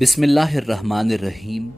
بسم اللہ الرحمن الرحیم۔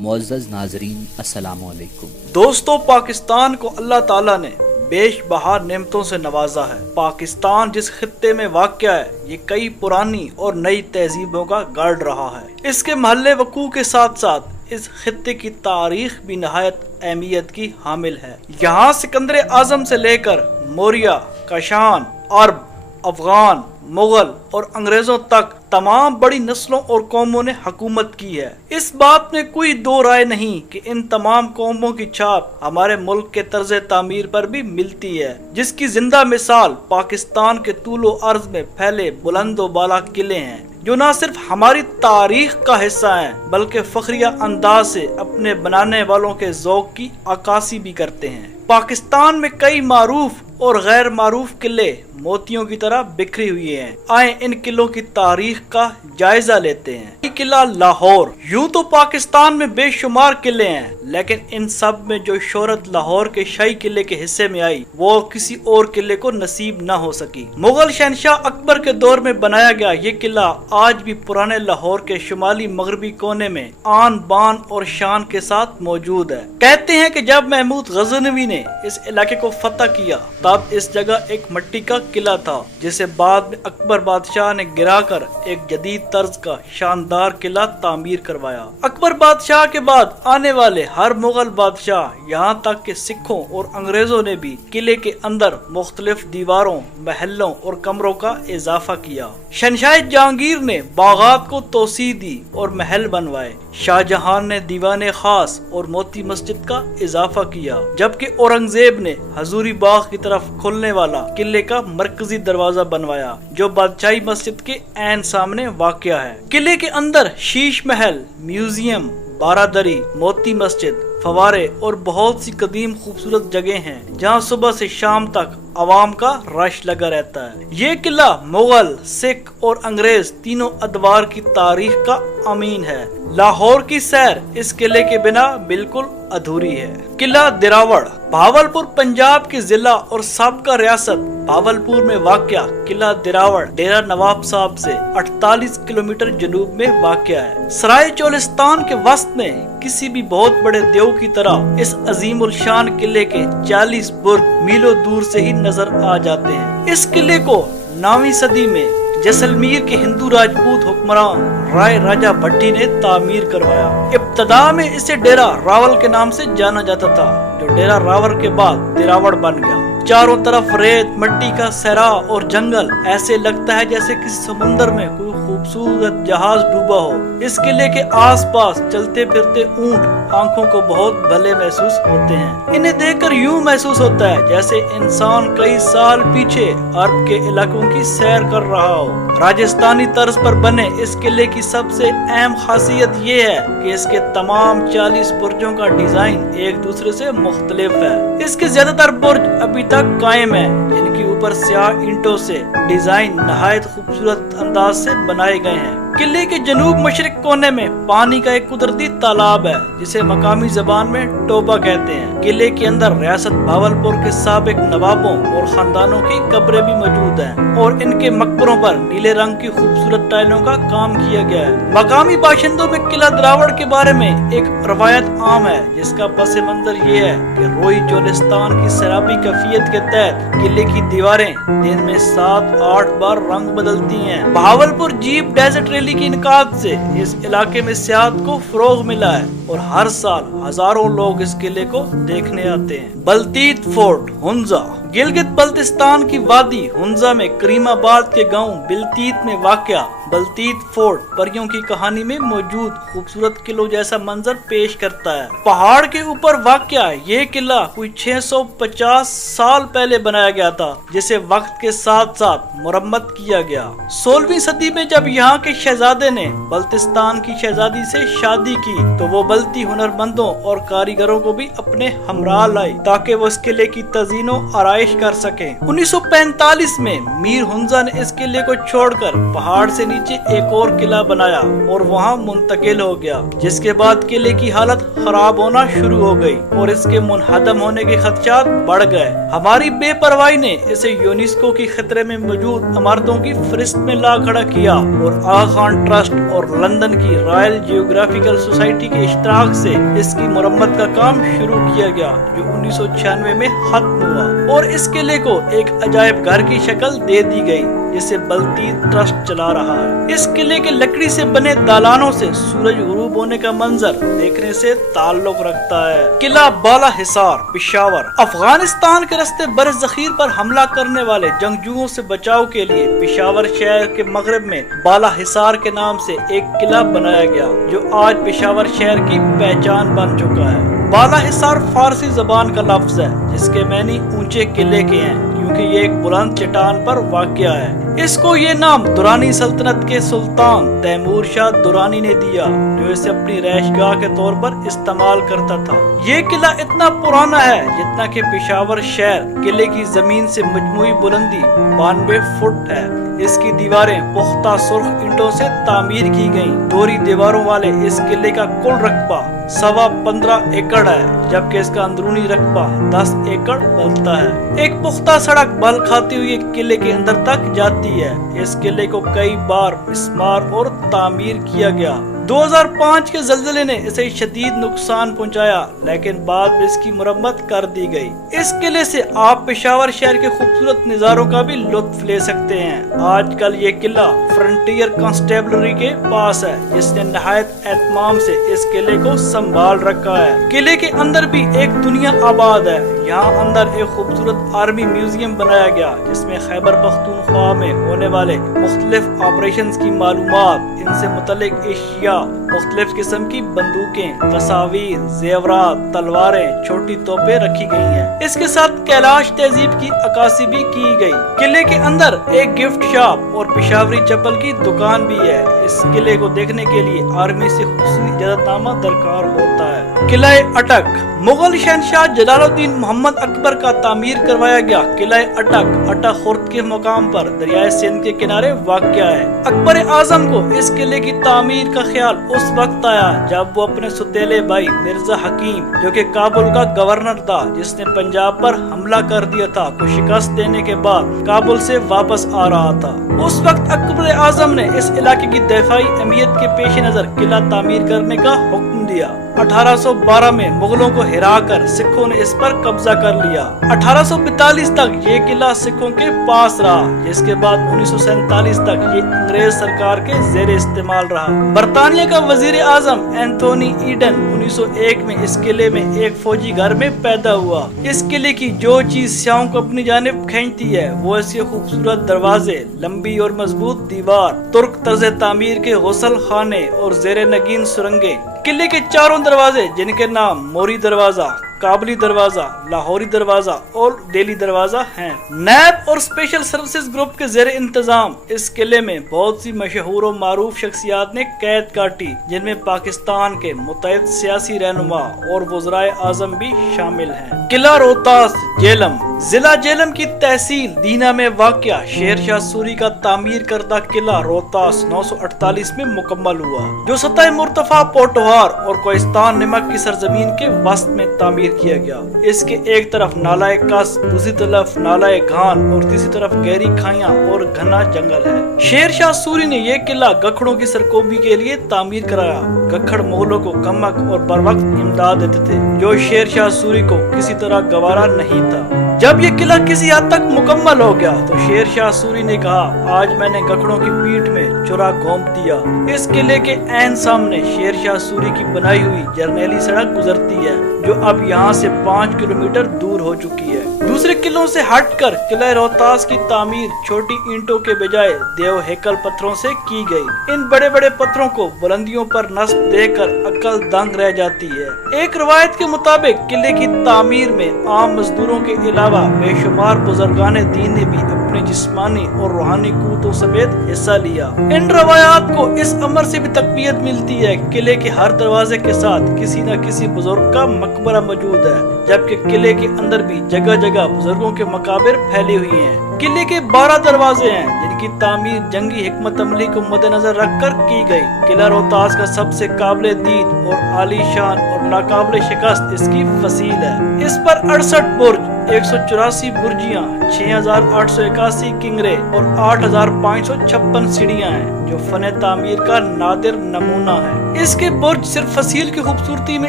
معزز ناظرین السلام علیکم۔ دوستو، پاکستان کو اللہ تعالیٰ نے بیش بہار نعمتوں سے نوازا ہے۔ پاکستان جس خطے میں واقع ہے یہ کئی پرانی اور نئی تہذیبوں کا گڑھ رہا ہے۔ اس کے محل وقوع کے ساتھ ساتھ اس خطے کی تاریخ بھی نہایت اہمیت کی حامل ہے۔ یہاں سکندر اعظم سے لے کر موریہ، کشان، عرب، افغان، مغل اور انگریزوں تک تمام بڑی نسلوں اور قوموں نے حکومت کی ہے۔ اس بات میں کوئی دو رائے نہیں کہ ان تمام قوموں کی چھاپ ہمارے ملک کے طرز تعمیر پر بھی ملتی ہے، جس کی زندہ مثال پاکستان کے طول و عرض میں پھیلے بلند و بالا قلعے ہیں، جو نہ صرف ہماری تاریخ کا حصہ ہیں بلکہ فخریہ انداز سے اپنے بنانے والوں کے ذوق کی عکاسی بھی کرتے ہیں۔ پاکستان میں کئی معروف اور غیر معروف قلعے موتیوں کی طرح بکھری ہوئی ہیں۔ آئیں ان قلعوں کی تاریخ کا جائزہ لیتے ہیں۔ قلعہ لاہور۔ یوں تو پاکستان میں بے شمار قلعے ہیں، لیکن ان سب میں جو شہرت لاہور کے شاہی قلعے کے حصے میں آئی وہ کسی اور قلعے کو نصیب نہ ہو سکی۔ مغل شہنشاہ اکبر کے دور میں بنایا گیا یہ قلعہ آج بھی پرانے لاہور کے شمالی مغربی کونے میں آن بان اور شان کے ساتھ موجود ہے۔ کہتے ہیں کہ جب محمود غزنوی نے اس علاقے کو فتح کیا تب اس جگہ ایک مٹی کا قلعہ تھا، جسے بعد میں اکبر بادشاہ نے گرا کر ایک جدید طرز کا شاندار قلعہ تعمیر کروایا۔ اکبر بادشاہ کے بعد آنے والے ہر مغل بادشاہ، یہاں تک کہ سکھوں اور انگریزوں نے بھی قلعے کے اندر مختلف دیواروں، محلوں اور کمروں کا اضافہ کیا۔ شہنشاہ جہانگیر نے باغات کو توسیع دی اور محل بنوائے۔ شاہ جہان نے دیوان خاص اور موتی مسجد کا اضافہ کیا، جبکہ اورنگزیب نے حضوری باغ کی طرف کھلنے والا قلعے کا مرکزی دروازہ بنوایا، جو بادشاہی مسجد کے عین سامنے واقع ہے۔ قلعے کے اندر شیش محل، میوزیم، بارہ دری، موتی مسجد، فوارے اور بہت سی قدیم خوبصورت جگہیں ہیں جہاں صبح سے شام تک عوام کا رش لگا رہتا ہے۔ یہ قلعہ مغل، سکھ اور انگریز تینوں ادوار کی تاریخ کا امین ہے۔ لاہور کی سیر اس قلعے کے بنا بالکل ادھوری ہے۔ قلعہ دراوڑ۔ بھاولپور پنجاب کی ضلع اور سابقہ ریاست بھاولپور میں واقع قلعہ دراوڑ ڈیرہ نواب صاحب سے 48 کلومیٹر جنوب میں واقع ہے۔ سرائے چولستان کے وسط میں کسی بھی بہت بڑے دیو کی طرح اس عظیم الشان قلعے کے 40 برج میلوں دور سے ہی نظر آ جاتے ہیں۔ اس قلعے کو 9ویں صدی میں جیسلمیر کے ہندو راجپوت حکمران رائے راجہ بھٹی نے تعمیر کروایا۔ ابتدا میں اسے ڈیرہ راول کے نام سے جانا جاتا تھا، جو ڈیرہ راول کے بعد دراوڑ بن گیا۔ چاروں طرف ریت، مٹی کا صحرا اور جنگل، ایسے لگتا ہے جیسے کسی سمندر میں کوئی خوبصورت جہاز ڈوبا ہو۔ اس قلعے کے آس پاس چلتے پھرتے اونٹ آنکھوں کو بہت بھلے محسوس ہوتے ہیں۔ انہیں دیکھ کر یوں محسوس ہوتا ہے جیسے انسان کئی سال پیچھے عرب کے علاقوں کی سیر کر رہا ہو۔ راجستھانی طرز پر بنے اس قلعے کی سب سے اہم خاصیت یہ ہے کہ اس کے تمام 40 برجوں کا ڈیزائن ایک دوسرے سے مختلف ہے۔ اس کے زیادہ تر برج ابھی تک قائم ہیں، جن کے اوپر سیاہ اینٹوں سے ڈیزائن نہایت خوبصورت انداز سے بنائے گئے ہیں۔ قلعے کے جنوب مشرق کونے میں پانی کا ایک قدرتی تالاب ہے، جسے مقامی زبان میں ٹوبا کہتے ہیں۔ قلعے کے اندر ریاست بھاولپور کے سابق نوابوں اور خاندانوں کی قبریں بھی موجود ہیں، اور ان کے مقبروں پر نیلے رنگ کی خوبصورت ٹائلوں کا کام کیا گیا ہے۔ مقامی باشندوں میں قلعہ دراوڑ کے بارے میں ایک روایت عام ہے، جس کا پس منظر یہ ہے کہ روئی چولستان کی سیرابی کیفیت کے تحت قلعے کی دیواریں دن میں 7-8 بار رنگ بدلتی ہیں۔ بھاولپور جیپ ڈیزرٹ ریلی کی انعقاد سے اس علاقے میں سیاحت کو فروغ ملا ہے، اور ہر سال ہزاروں لوگ اس قلعے کو دیکھنے آتے ہیں۔ بلتیت فورٹ، ہنزا۔ گلگت بلتستان کی وادی ہنزا میں کریم آباد کے گاؤں بلتیت میں واقع بلتیت فورٹ پریوں کی کہانی میں موجود خوبصورت قلعوں جیسا منظر پیش کرتا ہے۔ پہاڑ کے اوپر واقع یہ قلعہ کوئی 650 سال پہلے بنایا گیا تھا، جسے وقت کے ساتھ ساتھ مرمت کیا گیا۔ 16ویں صدی میں جب یہاں کے شہزادے نے بلتستان کی شہزادی سے شادی کی تو وہ بلتی ہنرمندوں اور کاریگروں کو بھی اپنے ہمراہ لائی تاکہ وہ اس قلعے کی تزئین و آرائش आफाइश कर सके। 1945 में मीर हुंजा ने इस किले को छोड़कर पहाड़ से नीचे एक और किला बनाया और वहाँ मुंतकिल हो गया, जिसके बाद किले की हालत खराब होना शुरू हो गई और इसके मुनहदम होने के खदशात बढ़ गए। हमारी बेपरवाही ने इसे यूनेस्को की खतरे में मौजूद इमारतों की फहरिस्त में ला खड़ा किया और आगा खान ट्रस्ट और लंदन की रॉयल जियोग्राफिकल सोसाइटी के इश्तराक से इसकी मुरम्मत का काम शुरू किया गया, जो 1996 में खत्म हुआ और इस किले को एक अजायब घर की शक्ल दे दी गई, जिसे बल्तीत ट्रस्ट चला रहा है। इस किले के लकड़ी से बने दालानों से सूरज गुरूब होने का मंजर देखने से ताल्लुक रखता है। किला बाला हिसार, पेशावर। अफगानिस्तान के रास्ते बर ज़खीर पर हमला करने वाले जंगजुओं से बचाव के लिए पेशावर शहर के मगरब में बाला हिसार के नाम से एक किला बनाया गया, जो आज पेशावर शहर की पहचान बन चुका है। बाला हिसार फारसी जबान का लफ्ज है, जिसके मानी ऊंचे किले के हैं, क्योंकि ये एक बुलंद चट्टान पर वाक़या है। इसको ये नाम दुरानी सल्तनत के सुल्तान तैमूर शाह दुरानी ने दिया, जो इसे अपनी रैशगाह के तौर पर इस्तेमाल करता था। ये किला इतना पुराना है जितना कि पेशावर शहर किले की जमीन से मजमूई बुलंदी 92 फुट है। इसकी दीवारें पुख्ता सुर्ख ईंटों से तामीर की गयी। दोहरी दीवारों वाले इस किले का कुल रकबा 15.25 एकड़ है, जबकि इसका अंदरूनी रकबा 10 एकड़ बनता है। एक पुख्ता सड़क बल खाती हुई किले के अंदर तक जाती है। इस किले को कई बार मिस्मार और तामीर किया गया। 2005 के ज़ल्ज़ले ने इसे शदीद नुकसान पहुंचाया, लेकिन बाद में इसकी मुरम्मत कर दी गई। इस किले से आप पेशावर शहर के खूबसूरत नज़ारों का भी लुत्फ ले सकते हैं। आजकल ये किला फ्रंटियर कांस्टेबलरी के पास है, जिसने नहायत एहतमाम से इस किले को संभाल रखा है। किले के अंदर भी एक दुनिया आबाद है। यहाँ अंदर एक खूबसूरत आर्मी म्यूजियम बनाया गया, जिसमें खैबर पख्तूनख्वा में होने वाले मुख्तलिफ ऑपरेशंस की मालूमात, इनसे मुतल्लिक एशिया, मुख्तलिफ किस्म की बंदूकें, तस्वीर, जेवरात, तलवारें, छोटी तोपें रखी गई हैं। इसके साथ कैलाश तहजीब की अक्कासी भी की गई। किले के अंदर एक गिफ्ट शॉप और पेशावरी चप्पल की दुकान भी है। इस किले को देखने के लिए आर्मी से खुसूसी इजाजतनामा दरकार होता है। किला अटक, मुगल शहनशाह जलालुद्दीन मोहम्मद अकबर का तामीर करवाया गया किला अटक अटक खुर्द के मुकाम पर दरियाए सिंध के किनारे वाक़या है। अकबर आजम को इस किले की तामीर का ख्याल उस वक्त आया जब वो अपने सुतेले भाई मिर्जा हकीम, जो कि काबुल का गवर्नर था, जिसने पंजाब पर हमला कर दिया था, को शिकस्त देने के बाद काबुल से वापस आ रहा था। उस वक्त अकबर आजम ने इस इलाके की दफाई अहमियत के पेश नजर किला तामीर करने का हुक्म दिया। 1812 में मुगलों को हिराकर सिखों ने इस पर कब्जा कर लिया। 1842 तक ये किला सिखों के पास रहा, जिसके बाद 1947 तक ये अंग्रेज सरकार के जेर इस्तेमाल रहा। बरतानिया का वजीर आजम एंथोनी ईडन 1901 में इस किले में एक फौजी घर में पैदा हुआ। इस किले की जो चीज सियाहों को अपनी जानिब खींचती है, वो इसके खूबसूरत दरवाजे, लंबी और मजबूत दीवार, तुर्क तर्ज तामीर के गुसल खाने और जेर नगीन सुरंगे। किले के चारों दरवाजे, जिनके नाम मोरी दरवाजा, काबली दरवाजा, लाहौरी दरवाजा और दिल्ली दरवाजा हैं। नैब और स्पेशल सर्विसेज ग्रुप के जेर इंतजाम इस किले में बहुत सी मशहूर और मारूफ शख्सियात ने कैद काटी, जिनमें पाकिस्तान के मुतअद्दिद सियासी रहनुमा और वज़राए आज़म भी शामिल हैं। किला रोहतास, जेलम। जिला जेलम की तहसील दीना में वाक़या शेरशाह सूरी का तामीर करदा किला रोहतास 948 में मुकम्मल हुआ, जो सतह मुर्तफा पोटोहार और कोहिस्तान नमक की सरजमीन के वस्त में तामीर किया गया। इसके एक तरफ नालाए कस, दूसरी तरफ नालाए घान और तीसरी तरफ गहरी खाइयां और घना जंगल है। शेरशाह सूरी ने यह किला गखड़ों की सरकोबी के लिए तामीर कराया। गखड़ मुगलों को कमक और बर वक्त इमदाद देते थे, जो शेरशाह सूरी को किसी तरह गवारा नहीं था। जब यह किला किसी हद तक मुकम्मल हो गया तो शेरशाह सूरी ने कहा, आज मैंने गखड़ों की पीठ में चुरा घोंप दिया। इस किले के ऐन सामने शेरशाह सूरी की बनाई हुई जरनैली सड़क गुजरती है, जो अब यहाँ से 5 किलोमीटर दूर हो चुकी है। दूसरे किलों से हटकर किला रोहतास की तामीर छोटी ईंटों के बजाय देव हैकल पत्थरों से की गई। इन बड़े बड़े पत्थरों को बुलंदियों पर नस्ब देकर अक्ल दंग रह जाती है। एक रवायत के मुताबिक किले की तामीर में आम मजदूरों के अलावा बेशुमार बुजुर्गान दीन ने भी अपनी जिस्मानी और रूहानी क़ुव्वतों समेत हिस्सा लिया। इन रवायात को इस अमर से भी तक़वियत मिलती है, किले के हर दरवाजे के साथ किसी न किसी बुजुर्ग का मकबरा मौजूद है, जबकि किले के अंदर भी जगह जगह बुजुर्गों के मकाबिर फैली हुई हैं। किले के 12 दरवाजे हैं, जिनकी तामीर जंगी हिकमत अमली को मद्देनजर रखकर की गई। किला रोहतास का सबसे काबिल दीद और आलीशान और नाकाबिल शिकस्त इसकी फसील है। इस पर 68 बुर्ज, 184 बुर्जियां, 6881 किंगरे और 8556 सीढ़ियां हैं, जो फन तामीर का नादिर नमूना है। इसके बुर्ज सिर्फ फसील की खूबसूरती में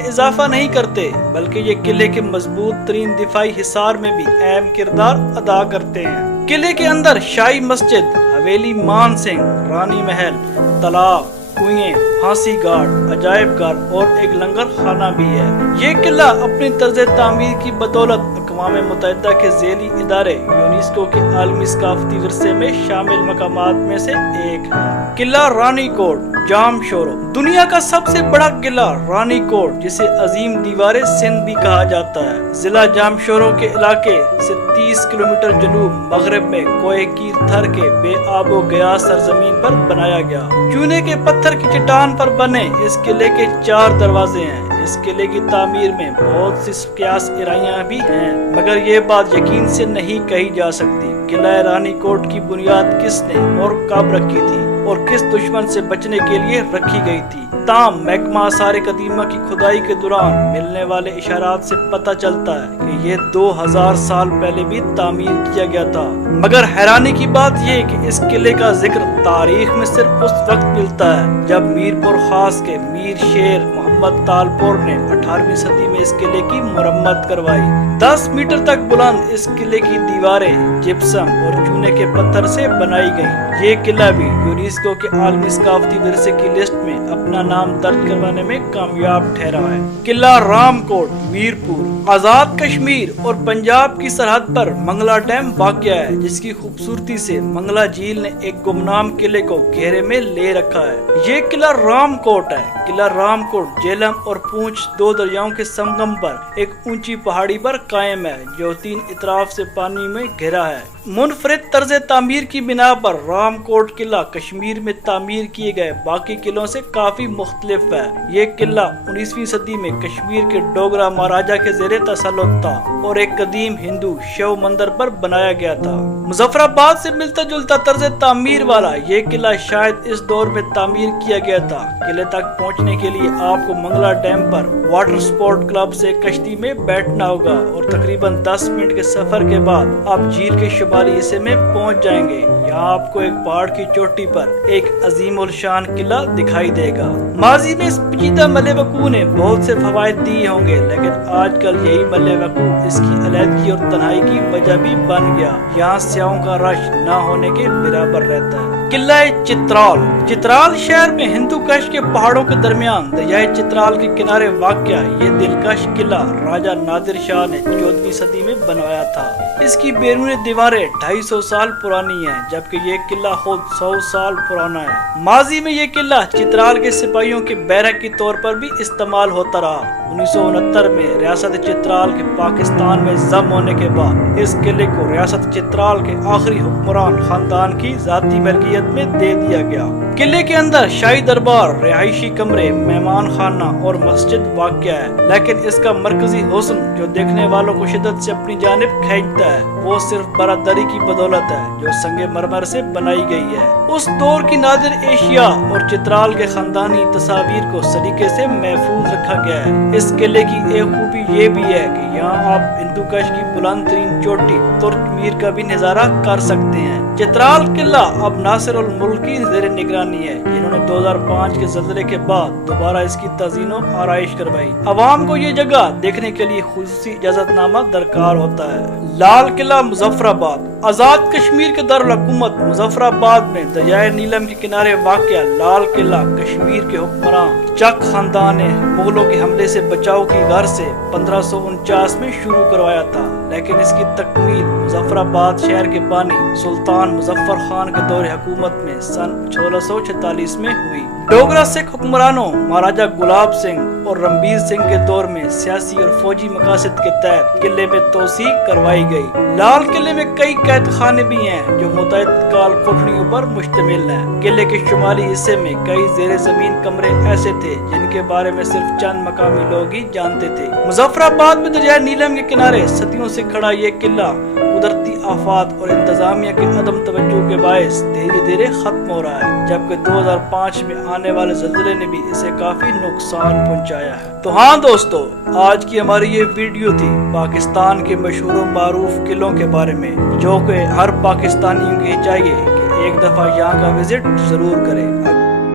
इजाफा नहीं करते, बल्कि ये किले के मजबूत तरीन दिफाई हिसार में भी अहम किरदार अदा करते हैं। किले के अंदर शाही मस्जिद, हवेली मान सिंह, रानी महल, तालाब, कुएं, फांसी घाट, अजायब घर और एक लंगर खाना भी है। ये किला अपनी तर्ज तामीर की बदौलत अक़वाम मुत्तहिदा के ज़ेली इदारे यूनेस्को के आलमी सकाफ़ती विरसे में शामिल मकामात में से एक है। किला रानी कोट, जाम शोरो। दुनिया का सबसे बड़ा किला रानी कोट, जिसे अजीम दीवारे सिंध भी कहा जाता है, जिला जाम शोरो के इलाके से 30 किलोमीटर जनूब मगरब में कोहे कीर थर के बेआबो गया सरजमीन पर बनाया गया। चूने के पत्थर की चट्टान पर बने इस किले के 4 दरवाजे हैं। इस किले की तामीर में बहुत सी कियास इराइयां भी हैं, मगर ये बात यकीन से नहीं कही जा सकती। किला रानी कोट की बुनियाद किसने और कब रखी थी और किस दुश्मन से बचने के लिए रखी गई थी। ताम महकमा आसार कदीमा की खुदाई के दौरान मिलने वाले इशारात से पता चलता है कि ये 2000 साल पहले भी तामीर किया गया था। मगर हैरानी की बात ये कि इस किले का जिक्र तारीख में सिर्फ उस वक्त मिलता है जब मीरपुर खास के मीर शेर मोहम्मद तालपुर ने 18वीं सदी में इस किले की मुरम्मत करवाई। 10 मीटर तक बुलंद इस किले की दीवारें जिप्सम और चूने के पत्थर से बनाई गयी। ये किला भी यूनेस्को के आलमी सकाफती विरसे की लिस्ट में अपना नाम दर्ज करवाने में कामयाब ठहरा है। किला रामकोट, मीरपुर। आजाद कश्मीर और पंजाब की सरहद पर मंगला डैम वाक़या है, जिसकी खूबसूरती से मंगला झील ने एक गुमनाम किले को घेरे में ले रखा है। ये किला रामकोट है। किला रामकोट झेलम और पूंछ 2 दरियाओं के संगम पर एक ऊंची पहाड़ी पर कायम है, जो 3 इतराफ से पानी में घिरा है। मुनफरिद तर्ज तामीर की बिना पर रामकोट किला कश्मीर में तामीर किए गए बाकी किलों से काफी मुख्तलिफ है। ये किला 19वीं सदी में कश्मीर के डोगरा महाराजा के ज़ेरे तसल्लुत था और एक कदीम हिंदू शव मंदिर पर बनाया गया था। मुजफ्फराबाद से मिलता जुलता तर्ज तामीर वाला ये किला शायद इस दौर में तामीर किया गया था। किले तक पहुँचने के लिए आपको मंगला डैम पर वाटर स्पोर्ट क्लब से कश्ती में बैठना होगा और तकरीबन 10 मिनट के सफर के बाद आप झील के शुमाली हिस्से में पहुंच जाएंगे। यहाँ आपको एक पहाड़ की चोटी पर एक अजीम उल शान किला दिखाई देगा। माजी में इस पेचीदा मल्ले वकू ने बहुत से फवायद दिए होंगे, लेकिन आजकल यही मल्ले वकू इसकी अलहदगी और तन्हाई की वजह भी बन गया। यहाँ स्याहों का रश न होने के बराबर रहता है। किला चित्राल। चित्राल शहर में हिंदू कश के पहाड़ों के दरमियान दरियाए चित्राल के किनारे वाक़या ये दिलकश किला राजा नादिर शाह ने 14वीं सदी में बनवाया था। इसकी बैरूनी दीवारें 250 साल पुरानी हैं, जबकि ये किला खुद 100 साल पुराना है। माजी में ये किला चित्राल के सिपाहियों के बैरक के तौर पर भी इस्तेमाल होता रहा। 1969 में रियासत चित्राल के पाकिस्तान में जम होने के बाद इस किले को रियासत चित्राल के आखिरी हुक्मरान खानदान की जाती मलकियत में दे दिया गया। किले के अंदर शाही दरबार, रिहायशी कमरे, मेहमान खाना और मस्जिद वाक़या है, लेकिन इसका मरकजी हुस्न जो देखने वालों को शिद्दत से अपनी जानिब खींचता है वो सिर्फ बरादरी की बदौलत है, जो संगे मरमर से बनाई गई है। उस दौर की नादिर एशिया और चित्राल के खानदानी तस्वीर को सलीके से महफूज रखा गया है। इस किले की एक खूबी ये भी है कि यहाँ आप हिंदू कश की बुलंद तरीन चोटी तुर्क मीर का भी नजारा कर सकते हैं। चित्राल किला अब नासिर उल मुल्क की ज़ेरे निगरानी है, जिन्होंने 2005 के ज़ल्ज़ले के बाद दोबारा इसकी तज़ीनो आराइश करवाई। अवाम को ये जगह देखने के लिए खुसूसी इजाज़तनामा दरकार होता है। लाल किला मुजफ्फराबाद। आजाद कश्मीर के दारुल हुकूमत मुजफ्फराबाद में दरियाए नीलम के किनारे वाक़या लाल किला कश्मीर के हुक्मरान चक खानदान ने मुगलों के हमले से बचाव की गर्ज से 1549 में शुरू करवाया था, लेकिन इसकी तकमील मुजफ्फराबाद शहर के बानी सुल्तान मुजफ्फर खान के दौरे हुकूमत में सन 1646 में हुई। डोगरा सिख हुक्मरानों महाराजा गुलाब सिंह और रणबीर सिंह के दौर में सियासी और फौजी मकासद के तहत किले में तोसी करवाई गई। लाल किले में कई قید خانے بھی ہیں جو متعدد کال کوٹھڑیوں پر مشتمل ہیں۔ قلعے کے شمالی حصے میں کئی زیر زمین کمرے ایسے تھے جن کے بارے میں صرف چند مقامی لوگ ہی جانتے تھے۔ مظفر آباد میں دریائے نیلم کے کنارے صدیوں سے کھڑا یہ قلعہ قدرتی آفات اور انتظامیہ کے عدم توجہ کے باعث دھیرے دھیرے ختم ہو رہا ہے، جبکہ 2005 میں آنے والے زلزلے نے بھی اسے کافی نقصان پہنچایا ہے۔ تو ہاں دوستو، آج کی ہماری یہ ویڈیو تھی پاکستان کے مشہور و معروف قلعوں کے بارے میں، جو کہ ہر پاکستانی کو چاہیے کہ ایک دفعہ یہاں کا وزٹ ضرور کرے۔